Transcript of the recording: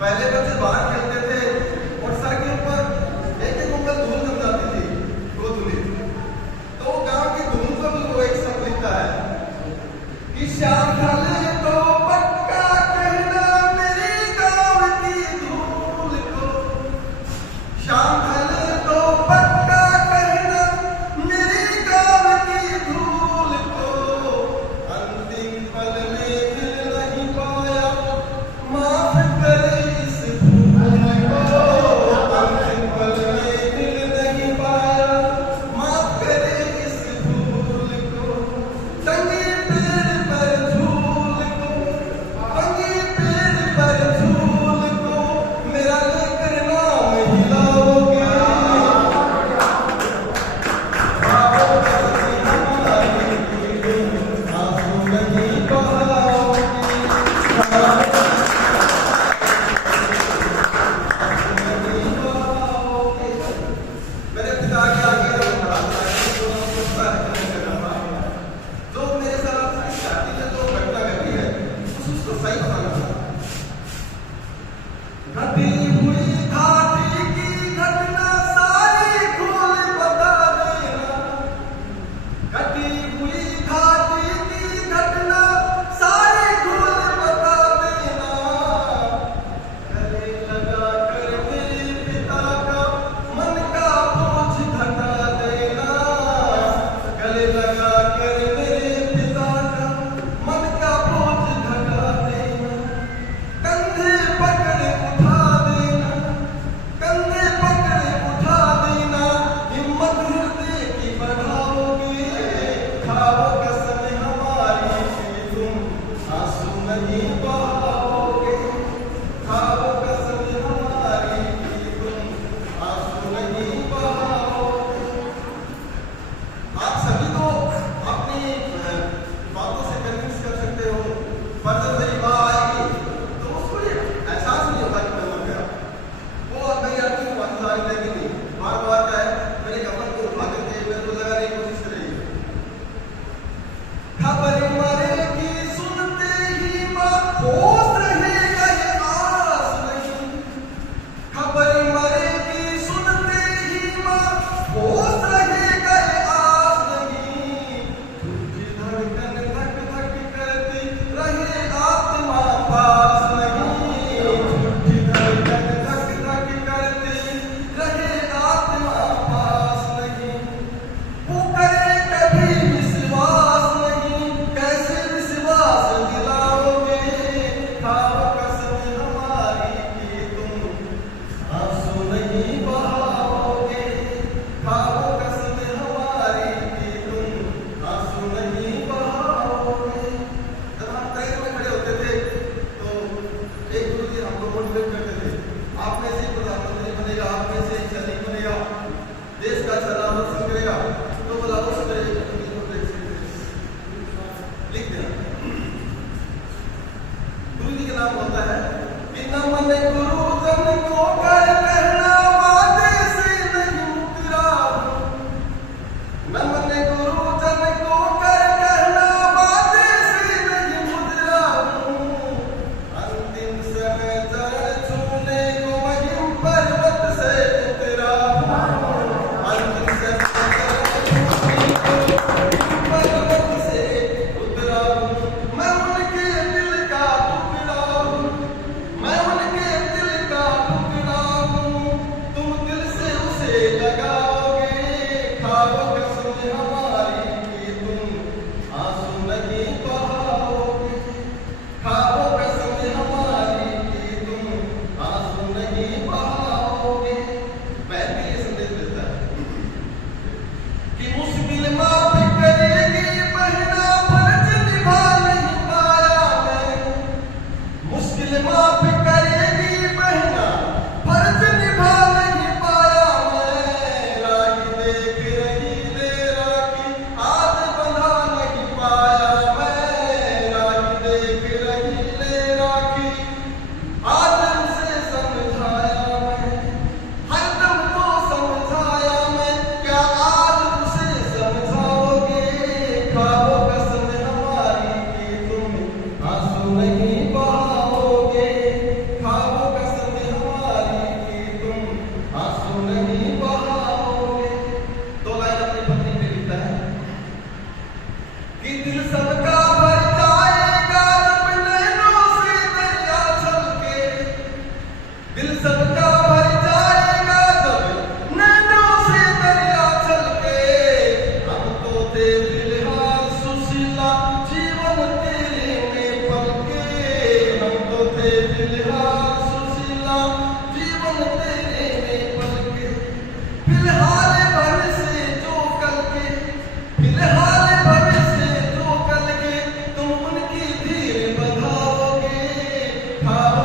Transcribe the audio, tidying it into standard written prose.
पहले बच्चे बाहर खेलते थे और सर के ऊपर एक एक ऊपर धूल जम जाती थी, गोधुली। तो वो गांव की धूल पर भी वो एक शब्द लिखता है कि श्याम ढले तो पक्का कहना मेरी गांव की धूल को, श्याम ढले तो पक्का कहना मेरी गांव की धूल को, अंतिम पल में दिल नहीं पाया माफ करे इस भूल को, अंतिम पल में दिल नहीं पाया माफ करे इस भूल को, टंगी पेड़ पर झूल को, टंगी पेड़ पर झूल को, मेरा लेकर नाम हिलाओगे, ख्वाबों का हमारी आंसू नहीं बहाओगे। मेरे पिता के आगे खड़ा था, जो सोचता है जो मेरे साथ शादी में जो घटना घटी है उसको सही बताना था। घटी हुई घाटी की घटना सारी खोल बता देना, घटी हुई घाटी की घटना सारी खोल बता देना, गले लगा कर मेरे पिता का मन का बोझ घटा देना, गले लगा कर मेरे पिता का मन का बोझ घटा देना, कंधे पकड़े उठा देना, कंधे पकड़े उठा देना, हिम्मत हृदय की बढ़ाओगे, खाओ कसम हमारी कि तुम आंसू नहीं बहाओगे, खाओ कसम हमारी कि तुम आंसू नहीं बहाओगे। आप सभी तो अपनी बातों से कन्विंस कर सकते हो, पर जब मेरी माँ आएगी तो उसको ये एहसास नहीं होता कि मैं मर गया। वो अब मेरी आदमी को वापस आ जाएगी नहीं, बार बार क्या है मेरे कमर को उठा करके मेरे को लगाने की कोशिश करेगी। खबर मरेगी सुनते ही माँ होश रहेगा ये आस नहीं, खबर मरेगी सुनते ही माँ होश रहेगा ये आस नहीं, झूठी धड़कन धक धक करती रहे आत्मा पास नहीं, झूठी धड़कन धक धक करती रहे आत्मा पास नहीं, वो करे कभी विश्वास नहीं, कैसे विश्वास दिलाओगे, खाओ कसम हमारी कि तुम आंसू नहीं बहाओगे, खाओ कसम हमारी कि तुम आंसू नहीं बहाओगे। जब हम ट्रेन में खड़े होते थे तो एक गुरुजी हमको मोटिवेट करते थे, आप में से प्रधानमंत्री बनेगा, आप में से सैनिक बनेगा, देश का अच्छा नाम रोशन करेगा, तो बोला उस लिख देना। गुरु जी का नाम होता है कि न मन गुरु जन को कर कहना वादे से नहीं मुकरा हूं, न मन गुरु जन को कर कहना वादे से नहीं मुकरा हूं, अंतिम समय चरण छूने को महिम पर्वत से उतरा हूं, अंतिम समय चरण छूने को महिम पर्वत से उतरा हूं, मैं उनके दिल का टुकड़ा हूं, मैं उनके दिल का टुकड़ा हूं, तुम दिल से उसे लगाओगे, खाओ कसम हमारी कि तुम आंसू नहीं बहाओगे, खाओ कसम हमारी कि तुम आंसू नहीं बहाओगे। बैठ के ये संदेश देता है कि मुश्किल माफ करेगी बहना फर्ज निभा नहीं पाया मैं, मुश्किल माफ करेगी बहना फर्ज निभा नहीं पाया मैं, राही देख रही ले राखी आज बंधा नहीं पाया मैं, राही देख रही ले राखी आज उसे समझाया मैं, हरदम तो समझाया मैं, क्या आज उसे समझाओगे, खाओ कसम हमारी कि तुम आंसू नहीं बहाओगे। भाव